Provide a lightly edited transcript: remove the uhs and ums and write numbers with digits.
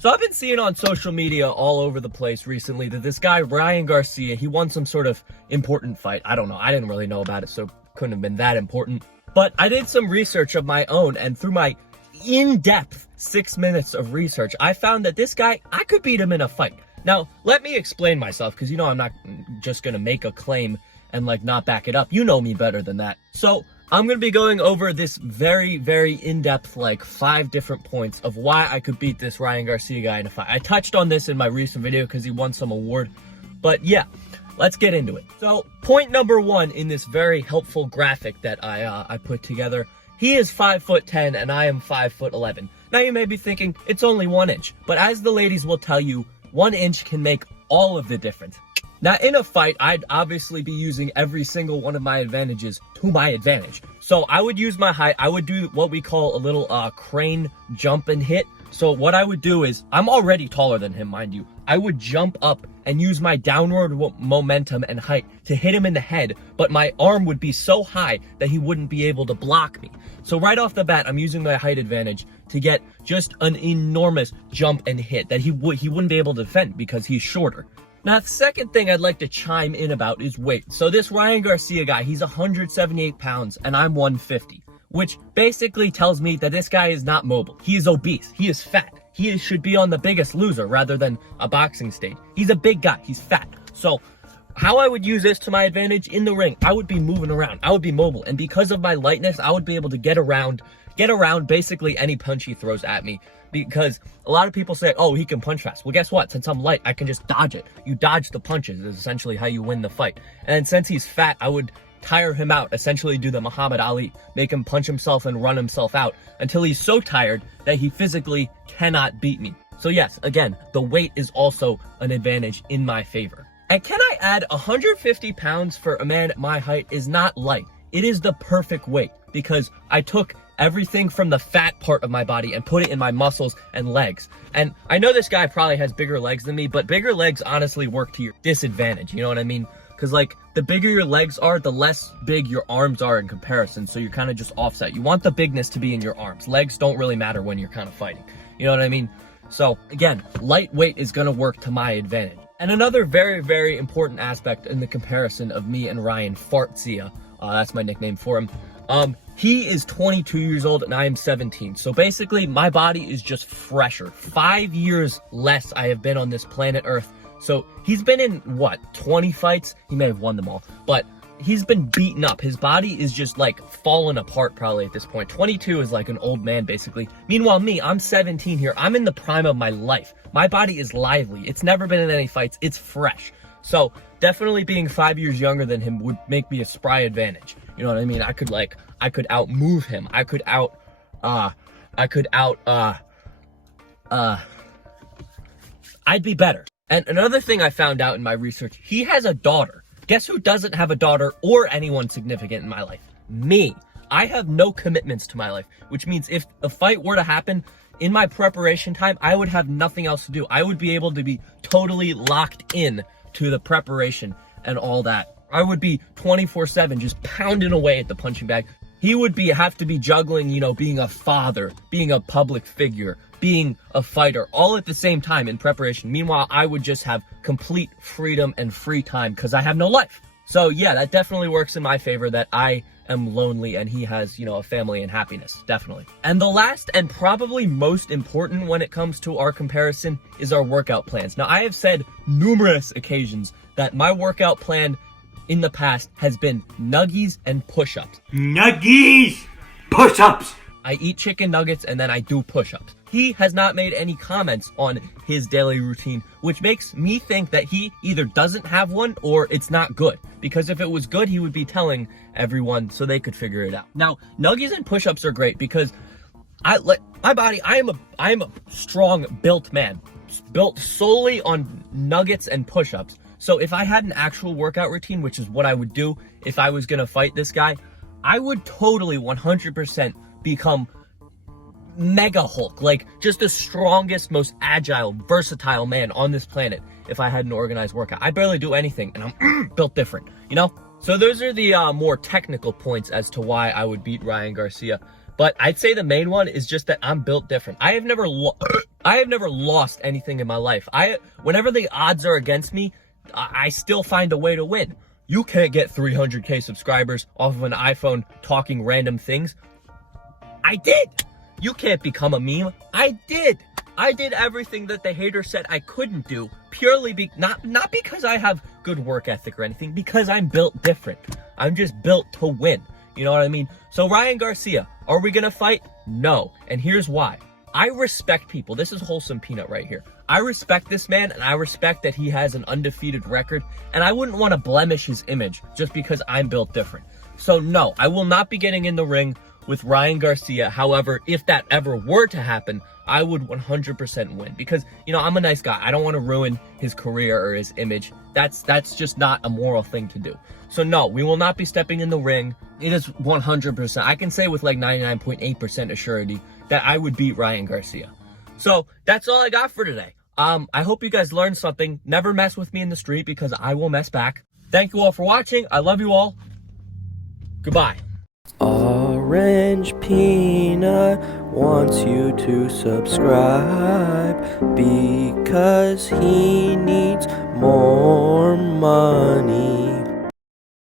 So I've been seeing on social media all over the place recently that this guy, Ryan Garcia, he won some sort of important fight. I don't know. I didn't really know about it, so it couldn't have been that important. But I did some research of my own, and through my in-depth 6 minutes of research, I found that this guy, I could beat him in a fight. Now, let me explain myself, because you know I'm not just going to make a claim and like not back it up. You know me better than that. So I'm going to be going over this very, very in-depth, like 5 different points of why I could beat this Ryan Garcia guy in a fight. I touched on this in my recent video because he won some award, but yeah, let's get into it. So point number 1 in this very helpful graphic that I put together, he is 5'10" and I am 5'11". Now you may be thinking it's only 1 inch, but as the ladies will tell you, 1 inch can make all of the difference. Now, in a fight, I'd obviously be using every single one of my advantages to my advantage. So I would use my height. I would do what we call a little crane jump and hit. So what I would do is, I'm already taller than him, mind you. I would jump up and use my downward momentum and height to hit him in the head, but my arm would be so high that he wouldn't be able to block me. So right off the bat, I'm using my height advantage to get just an enormous jump and hit that he wouldn't be able to defend because he's shorter. Now, the second thing I'd like to chime in about is weight. So this Ryan Garcia guy, he's 178 pounds and I'm 150, which basically tells me that this guy is not mobile. He is obese. He is fat. He should be on The Biggest Loser rather than a boxing stage. He's a big guy. He's fat. So how I would use this to my advantage in the ring, I would be moving around. I would be mobile. And because of my lightness, I would be able to get around basically any punch he throws at me. Because a lot of people say, oh, he can punch fast. Well, guess what? Since I'm light, I can just dodge it. You dodge the punches is essentially how you win the fight. And since he's fat, I would tire him out, essentially do the Muhammad Ali, make him punch himself and run himself out until he's so tired that he physically cannot beat me. So yes, again, the weight is also an advantage in my favor. And can I add, 150 pounds for a man my height is not light. It is the perfect weight because I took everything from the fat part of my body and put it in my muscles and legs. And I know this guy probably has bigger legs than me, but bigger legs honestly work to your disadvantage. You know what I mean? Because like the bigger your legs are, the less big your arms are in comparison. So you're kind of just offset. You want the bigness to be in your arms. Legs don't really matter when you're kind of fighting. You know what I mean? So again, lightweight is going to work to my advantage. And another very, very important aspect in the comparison of me and Ryan Fartzia, that's my nickname for him. He is 22 years old and I am 17. So basically my body is just fresher. 5 years less I have been on this planet Earth. So he's been in what, 20 fights? He may have won them all, but he's been beaten up. His body is just like falling apart probably at this point. 22 is like an old man basically. Meanwhile me, I'm 17 here. I'm in the prime of my life. My body is lively. It's never been in any fights. It's fresh. So definitely being 5 years younger than him would make me a spry advantage. You know what I mean? I could outmove him. I'd be better. And another thing I found out in my research, he has a daughter. Guess who doesn't have a daughter or anyone significant in my life? Me. I have no commitments to my life, which means if a fight were to happen in my preparation time, I would have nothing else to do. I would be able to be totally locked in to the preparation and all that. I would be 24/7 just pounding away at the punching bag. He would have to be juggling, you know, being a father, being a public figure, being a fighter, all at the same time in preparation. Meanwhile, I would just have complete freedom and free time because I have no life. So yeah, that definitely works in my favor that I am lonely and he has, you know, a family and happiness, definitely. And the last and probably most important when it comes to our comparison is our workout plans. Now, I have said numerous occasions that my workout plan in the past has been nuggies and push-ups. Nuggies! Push-ups! I eat chicken nuggets and then I do push-ups. He has not made any comments on his daily routine, which makes me think that he either doesn't have one or it's not good. Because if it was good, he would be telling everyone so they could figure it out. Now, nuggies and push-ups are great because my body, I am a strong built man, built solely on nuggets and push-ups. So if I had an actual workout routine, which is what I would do if I was going to fight this guy, I would totally 100% become Mega Hulk, like just the strongest, most agile, versatile man on this planet if I had an organized workout. I barely do anything and I'm built different, you know? So those are the more technical points as to why I would beat Ryan Garcia. But I'd say the main one is just that I'm built different. I have never I have never lost anything in my life. Whenever the odds are against me, I still find a way to win. You can't get 300K subscribers off of an iPhone talking random things. I did. You can't become a meme. I did. I did everything that the haters said I couldn't do, purely not because I have good work ethic or anything, because I'm built different. I'm just built to win. You know what I mean? So Ryan Garcia, are we gonna fight? No. And here's why. I respect people. This is wholesome peanut right here. I respect this man, and I respect that he has an undefeated record, and I wouldn't want to blemish his image just because I'm built different. So no, I will not be getting in the ring with Ryan Garcia. However, if that ever were to happen, I would 100% win because, you know, I'm a nice guy. I don't want to ruin his career or his image. That's just not a moral thing to do. So no, we will not be stepping in the ring. It is 100%. I can say with like 99.8% assurity that I would beat Ryan Garcia. So that's all I got for today. I hope you guys learned something. Never mess with me in the street because I will mess back. Thank you all for watching. I love you all. Goodbye. Orangepeanut wants you to subscribe because he needs more money.